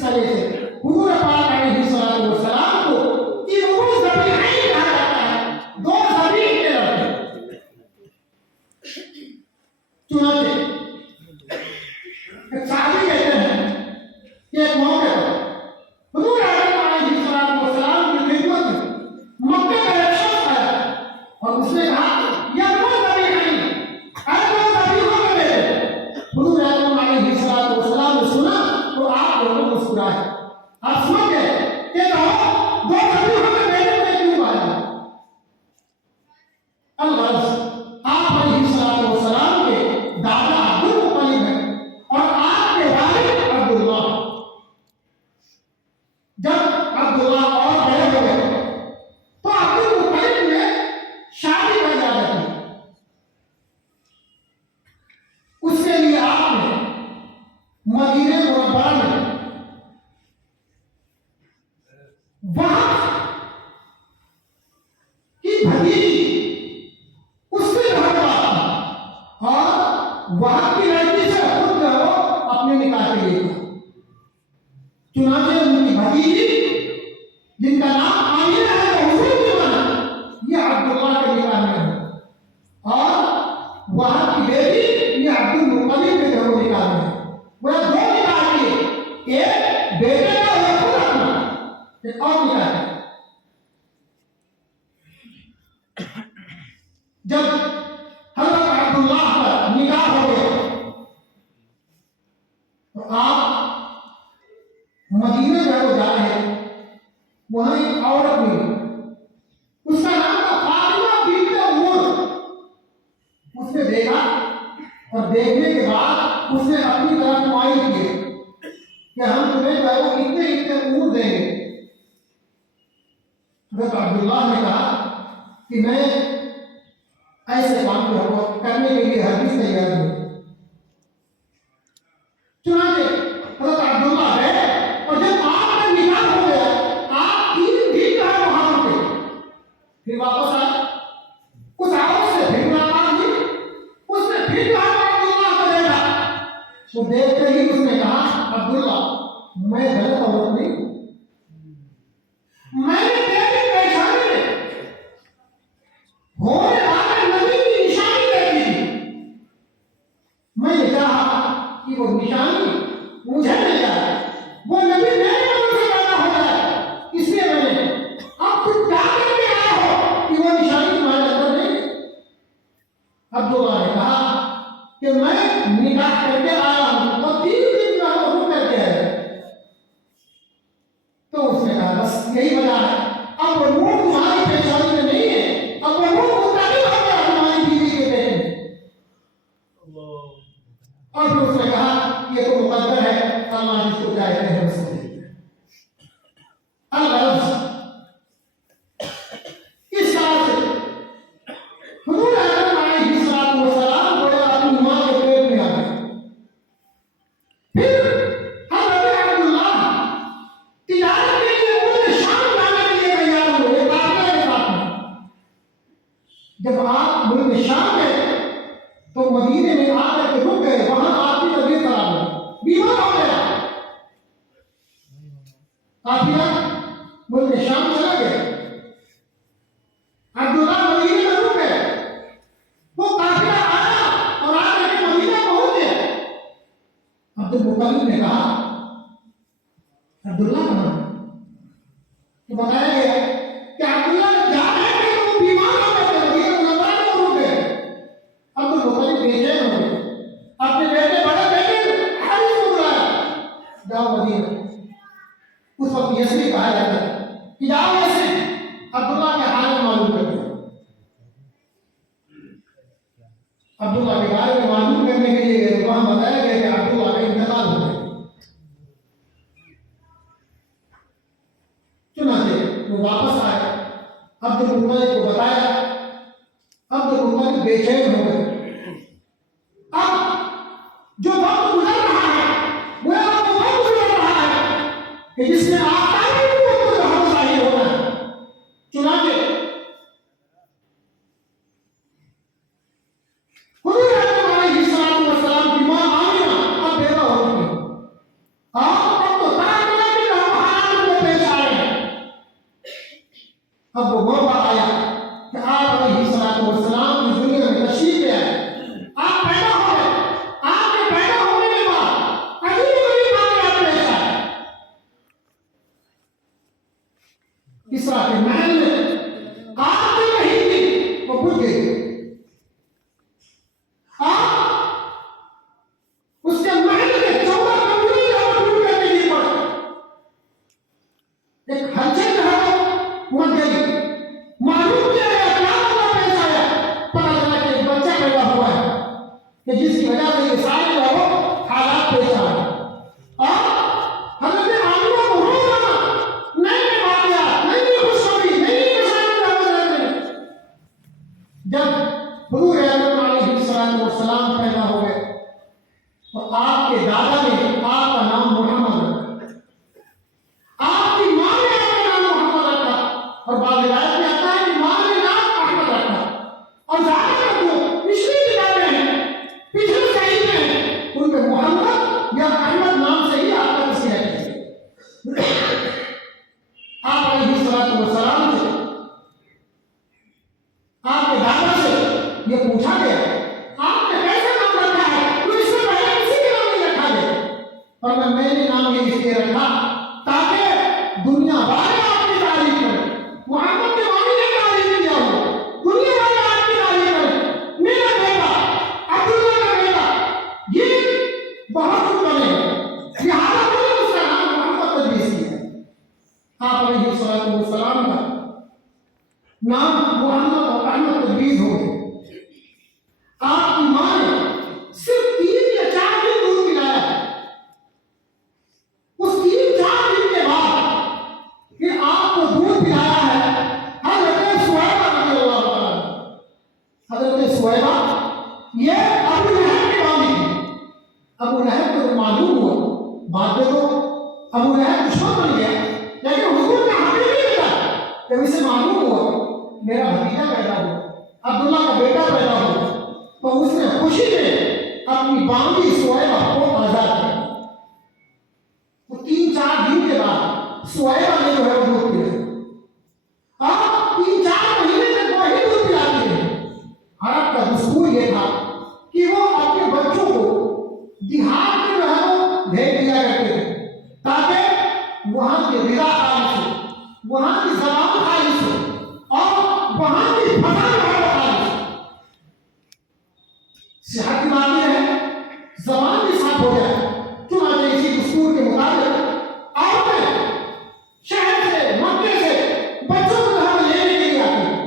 اس وجہ سے حضور پاک علیہ الصلوۃ والسلام کو یہ وہ ذبیحین کہا جاتا ہے، دو ذبیح کے لڑکے۔ چنانچہ ایک صحابی کہتے ہیں کہ ایک موقع پر حضور اکرم علیہ الصلوۃ والسلام کی خدمت میں مکہ کا ایک شخص آیا اور اس نے کہا یا وہ ذبیحین، اے دو ذبیحوں کے بیٹے۔ حضور اکرم علیہ الصلوۃ والسلام نے سنا تو آپ دونوں مسکرائے۔ آپ سمجھ گئے کہ کہو دو ذبیحوں کے بیٹے میں کیوں آیا؟ الغرض آپ علیہ الصلوۃ والسلام کے دادا عبد المطلب ہیں اور آپ کے والد عبداللہ۔ جب عبداللہ اور بڑے ہو گئے تو عبد المطلب نے شادی کا اجازت دی۔ اس کے لیے آپ نے مدینہ منورہ میں وہاں کی بھتیجی اس سے گھر تھا اور وہاں کی لڑکی سے خود جو اپنے نکاح کے لیے تھا۔ چنانچہ ان کی بھتیجی جن کا نام آمینہ ہے وہ حضور کی بنا یہ عبداللہ کے نکاح میں ہے، اور وہاں کی بیٹی یہ عبد المطلب کے گھروں نکاح میں ہے۔ وہ دو نکاح کیے، ایک بیٹے کا اور ایک خود اپنا، ایک اور نکاح ہے۔ جب حضرت عبداللہ کا نکاح ہو گیا تو آپ مدینہ جب جا رہے وہاں ایک عورت ملی، اس کا نام تھا فاطمہ بنت عمر۔ اس نے دیکھا اور دیکھنے کے بعد اس نے اپنی طرف مائل کیے کہ ہم تمہیں جو ہے وہ اتنے اتنے اونٹ دیں گے۔ حضرت عبداللہ نے کہا کہ میں ایسے کام کو کرنے کے لیے ہرگز تیار ہوں۔ چنانچہ حضرت عبداللہ گئے اور جب آپ کا نکاح ہو گیا آپ 3 دن رہے وہاں پہ، پھر واپس آئے۔ اس عورت سے پھر ملاقات ہوئی، اس نے پھر عبداللہ کو دیکھا، وہ دیکھتے ہی اس نے کہا عبداللہ میں غلط عورت نہیں ہوں، میں نے تیری پیشانی میں ہونے والے نبی کی نشانی دیکھی تھی، میں نے چاہا کہ وہ نشانی مجھے مل جائے، وہ نبی میرے نام سے پیدا ہو جائے، اس لیے میں نے اب تم کیا کر کے آئے ہو کہ وہ نشانی تمہارے اندر نہیں ہے؟ عبداللہ نے کہا کہ میں نکاح کر کے آیا ہوں اور 3 دن کا حکم کر کے آیا۔ تو اس نے کہا بس یہی وجہ ہے، اب وہ نور تمہاری پیشانی میں نہیں ہے، اب وہ نور متعلق ہو گیا تمہاری بیوی کے بیٹے میں۔ اور پھر اس نے کہا یہ تو مقدر ہے، اللہ جس کو چاہتے ہیں اس کو دیتے ہیں۔ الغرض اس طرح سے حضور اکرم علیہ الصلوۃ والسلام کو اپنی ماں کے پیٹ میں آ گئے۔ پھر حضرت عبداللہ تجارت کے لیے ملک شام جانے کے لیے تیار ہوئے قافلے کے ساتھ میں۔ جب آپ ملک شام گئے تو مدینے میں آ کر کے رک گئے، وہاں آپ کی طبیعت خراب ہوئی، بیمار ہو گیا۔ قافلہ ملک شام چلا گیا، عبداللہ مدینے میں رک گئے، وہ قافلہ آیا اور آ کر کے مدینہ پہنچ گیا۔ عبد المطلب نے کہا عبداللہ کہاں ہے؟ تو بتایا گیا کہ عبداللہ نے جانا ہے کہ وہ بیمار ہو گئے، مدینہ منورہ میں رک گئے۔ عبد المطلب بے چین ہو گئے، اپنے بیٹے بڑے بیٹے حارث کو بلایا، جاؤ مدینہ۔ اس وقت یسری کہا جاتا ہے کہ جاؤ یسری عبداللہ کے حال معلوم کرتے ہیں۔ عبداللہ کے بارے میں معلوم کرنے کے لیے گئے، وہاں بتایا گیا کہ عبداللہ کا انتقال ہو گیا۔ چنانچہ وہ واپس آئے، عبد المطلب کو بتایا، عبد المطلب بے چین ہو گئے۔ اب جو وقت گزر رہا ہے وہ وقت گزر رہا ہے کہ جس میں آفتاب نبوت کو ظہور ظاہر ہونا ہے۔ چنانچہ حضور اکرم علیہ الصلوۃ والسلام کی ماں آمینہ اب بیوہ ہو گئی، اور اب تو طرح جس کی وجہ سے یہ سارے جو ہے وہ حالات پیش آ رہے ہیں۔ اور حضرت آمنہ کو روزانہ نئے نئے واقعات، نئی نئی خوشخبری، نئی نئی نشانی رہتے ہیں۔ جب حضور اکرم علیہ السلام پیدا ہو گئے تو آپ کے دادا نے آپ کا نام محمد رکھا، آپ کی ماں نے آپ کا نام محمد رکھا، اور بعض روایت میں آتا ہے کہ ماں نے نام احمد رکھا۔ اور زیادہ تر جو پچھلی کتابیں ہیں، پچھلی صحیح ہیں، ان میں محمد یا احمد نام سے ہی آپ کا تذکرہ ہے۔ آپ علیہ السلام سے، آپ کے دادا سے یہ پوچھا گیا آپ نے کیسے نام رکھا ہے، تو اس سے پہلے کسی کے نام نہیں رکھا گیا، اور میں نے نام یہ اس لیے رکھا تاکہ دنیا والے آپ کی تعریف کریں۔ محمد کے معنی نے تعریف کیا ہو، دنیا والے آپ کی تعریف کریں۔ میرا بیٹا عبداللہ کا بیٹا یہ بہت کچھ بنے گا، لہٰذا میں نے اس کا نام محمد تجویز کیا۔ آپ علیہ السلام کا نام محمد اور احمد تجویز ہو گئے۔ آپ کی ماں نے صرف 3 یا 4 دن دودھ پلایا ہے، اس 3-4 دن کے بعد پھر آپ کو دودھ پلایا ہے حضرت سویبہ رضی اللہ عنہ۔ حضرت سویبہ یہ ابو لہب کی والی تھی۔ ابو لہب کو معلوم ہوا، بعد میں تو ابو لہب دشمن بن گیا، لیکن حضور کا حقیقی بیٹا جب اسے معلوم ہوا میرا بھتیجا پیدا ہوا، عبداللہ کا بیٹا پیدا ہوا، تو اس نے خوشی میں اپنی باندھی سویبہ کو آزاد کیا۔ تو 3-4 دن کے بعد سویبہ نے جو ہے وہ دودھ پلایا، اور 3-4 مہینے تک وہی دودھ پلاتی رہی۔ عرب کا دستور یہ تھا کہ وہ اپنے بچوں کو دیہات میں جو ہے وہ بھیج دیا کرتے تھے تاکہ وہاں کی غذا خالص ہو، وہاں کی زبان خالص ہو، اور وہاں کی فضا جو ہے وہ خالص ہو۔ صحت کی بات یہ ہے، زبان بھی صاف ہو جائے۔ چنانچہ اسی دستور کے مطابق عورتیں شہر سے، مکے سے بچوں کو گھر لینے کے لیے آتی ہیں۔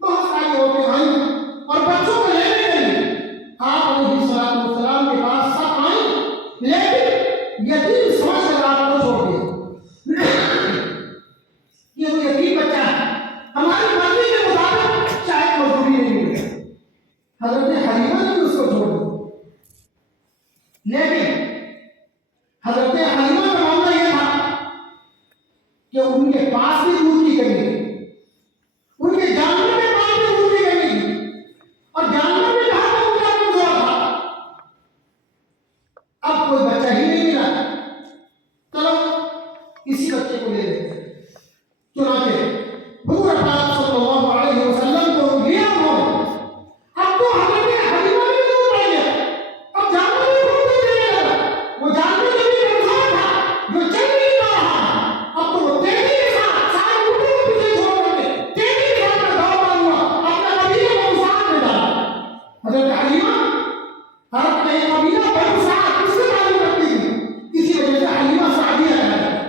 بہت ساری عورتیں آئیں اور بچوں کو لینے کے لیے آپ علیہ السلام کے پاس سب آئیں، لیکن یتیم سمجھ کر آپ کو چھوڑ دیا۔ یہ تو یتیم بچہ ہے، ہماری مرضی کے مطابق چاہے مزدوری نہیں ملے۔ حضرت حلیمہ نے اس کو چھوڑ دیا، لیکن حضرت حلیمہ کا معاملہ یہ تھا کہ ان کے پاس بھی دودھ کی کمی تھی، ان کے جانور کے پاس بھی دودھ کی کمی تھی، اور جانور بھی جہاں پر ان کا کمزور تھا۔ اب کوئی بچہ ہی نہیں ملا، چلو اسی بچے کو لے لیتے ہیں۔ چنانچہ حضور پاک صلی اللہ علیہ وسلم کو لیا انہوں نے۔ اب تو حضرت حلیمہ بھی دودھ پڑ گیا، اب جانور بھی دودھ دینے لگا، وہ جانور جو بھی کمزور تھا، جو چل نہیں پا رہا تھا، اب تو وہ تیزی کے ساتھ سارے اونٹوں کو پیچھے چھوڑ کر کے تیزی کے ساتھ میں دوڑتا ہوا اپنے قبیلے کو وسعت میں ڈالا۔ حضرت حلیمہ عرب کا ایک قبیلہ بنو سعد اس سے تعلق رکھتی تھی، اسی وجہ سے حلیمہ سعدیہ کہلاتی ہے۔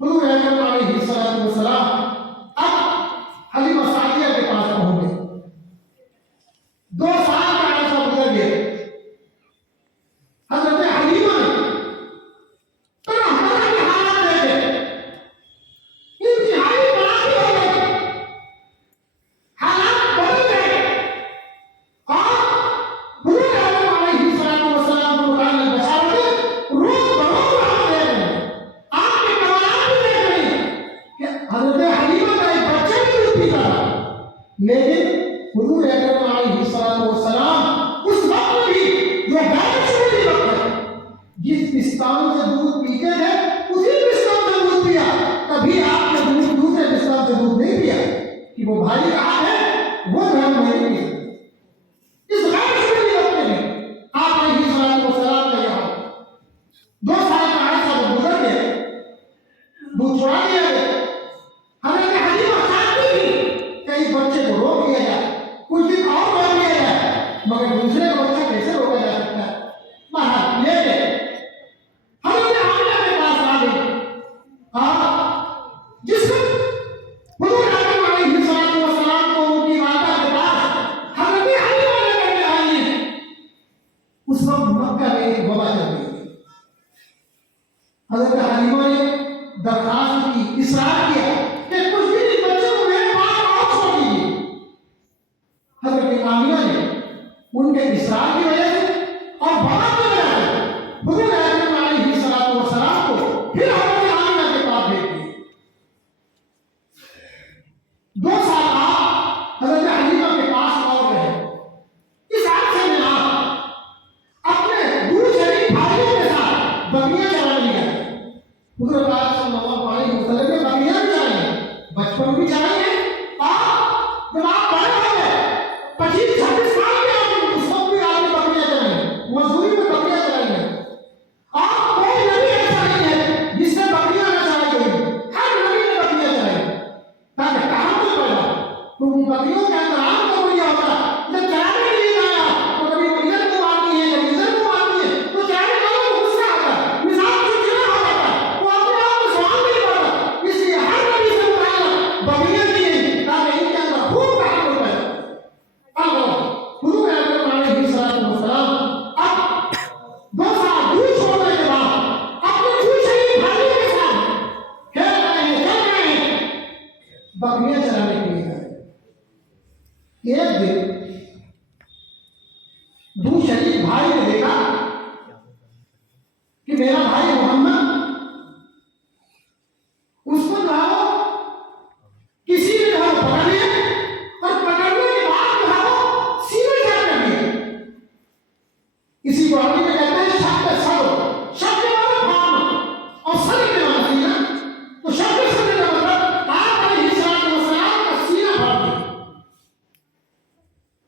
حضور اکرم علیہ السلام اب حلیمہ سعدیہ کے پاس پہنچ گئے۔ 2 سال کا عرصہ گزر گیا۔ حضرت حلیمہ نے طرح طرح کے حالات دیکھے، انتہائی تباہی ہو گئی، حالات بدل گئے، اور حضور اکرم علیہ السلام کو متعلق بشارتیں روز بروز ہم دیکھ رہے ہیں۔ آپ کے کمالات بھی دیکھ رہے ہیں کہ حضرت حلیمہ کا ایک بچہ بھی دودھ پیتا تھا، لیکن حضور اکرم علیہ السلام اس وقت میں بھی جو غیر شعوری وقت ہے، جس پستان سے دودھ پیتے تھے اسی پستان سے دودھ پیا، کبھی آپ نے دوسرے پستان سے دودھ نہیں پیا کہ وہ بھائی کہاں ہے وہ گھر میں نہیں پیا۔ اس غیر شعوری وقت میں آپ علیہ السلام کا یہاں 2 سال کا عرصہ وہ گزر گئے، دودھ چھوڑا دیا گیا۔ حضرت حلیمہ چاہتی تھی کہ اس بچے کو روک دیا جائے، کچھ دن اور روک دیا جائے، مگر دوسرے کا بچہ کیسے روکا جا سکتا ہے؟ بہرحال لے گئے، حضرت عامرہ کے پاس آ گئے، اور جس وقت حضور اکرم علیہ السلام کو ان کی والدہ کے پاس حضرت حلیمہ لے کر کے آئی مکہ میں ایک وبا چل رہی تھی. حضرت حلیمہ نے درخواست کی, اصرار کیا کہ کچھ دن اس بچے کو میرے پاس اور چھوڑ دیجیے. حضرت آمینہ نے ان کے اصرار کی وجہ سے اور بات کی وجہ سے حضور اکرم علیہ الصلوۃ والسلام کو پھر حضرت آمینہ کے پاس بھیج دیے. 2 سال آپ حضرت حلیمہ کے پاس اور رہے. اس عرصے میں آپ اپنے دور شریف بھائیوں کے ساتھ بکریاں چرانے گئے. حضور پاک صلی اللہ علیہ وسلم نے بکریاں بھی چرائی, بچپن بھی چرائی ہے. اور جب آپ بڑے ہو گئے 25-26 سال کے آپ اس وقت بھی آپ نے بکریاں چرائی, مزدوری میں بکریاں چرائی ہیں. آپ کوئی نبی ایسا نہیں ہے جس نے بکریاں نہ چرائی ہوئی, ہر نبی نے بکریاں چرائی تاکہ کہاں تو پیدا تو ان بکریوں کے اندر آپ کو یہ ہوتا جب چرانے کے لیے آیا تو کبھی ادھر کو مارتی ہے کبھی ادھر کو مارتی ہے تو چرانے والوں کو غصہ آتا ہے, مزاج چڑچڑا ہو جاتا ہے, وہ اپنے آپ کو سنبھال نہیں پاتا. اس لیے ہر نبی سے بتایا بکریاں دی گئی تاکہ ان کے اندر خوب تحمل پیدا. اب حضور اکرم علیہ الصلوۃ والسلام اب 2 سال دور چھوڑنے کے بعد اپنے دور شریف بھائیوں کے ساتھ کھیل رہے ہیں, چل رہے ہیں, بکریاں چرانے کے لیے گئے. ایک دن